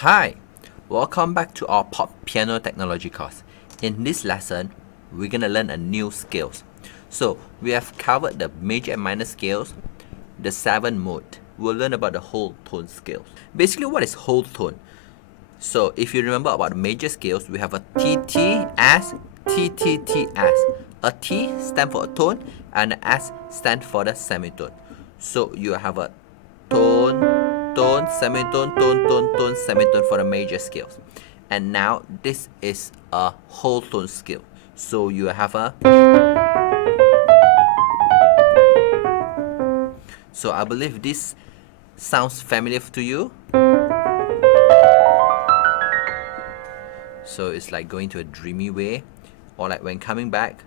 Hi, welcome back to our pop piano technology course. In this lesson, we're gonna learn a new scales. So we have covered the major and minor scales, the 7 mode. We'll learn about the whole tone scales. Basically, what is whole tone? So if you remember about the major scales, we have a TTS, TTTS. A T stands for a tone and a S stands for the semitone. So you have a tone, tone, semitone, tone, tone, tone, semitone for the major scales. And now this is a whole tone scale. So you have a. So I believe this sounds familiar to you. So it's like going to a dreamy way, or like when coming back.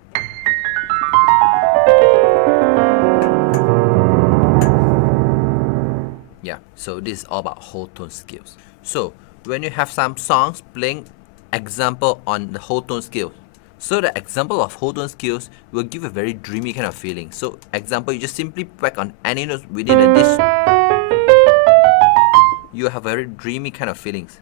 Yeah, so this is all about whole tone scales. So when you have some songs playing example on the whole tone scale, so the example of whole tone scales will give a very dreamy kind of feeling. So example, you just simply whack on any notes within a disc, you have very dreamy kind of feelings.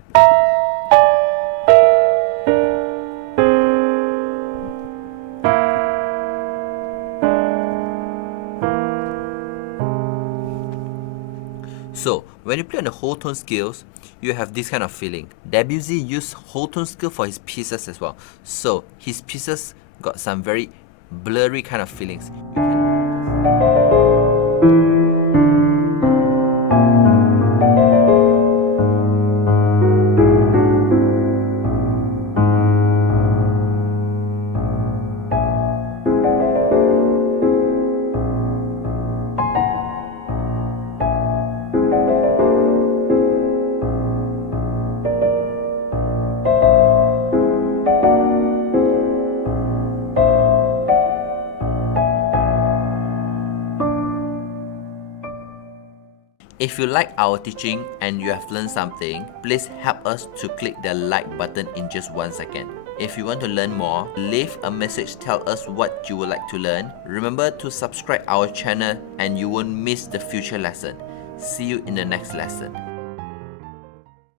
So when you play on the whole tone scales, you have this kind of feeling. Debussy used whole tone scale for his pieces as well. So his pieces got some very blurry kind of feelings. If you like our teaching and you have learned something, please help us to click the like button in just 1 second. If you want to learn more, leave a message, tell us what you would like to learn. Remember to subscribe our channel and you won't miss the future lesson. See you in the next lesson.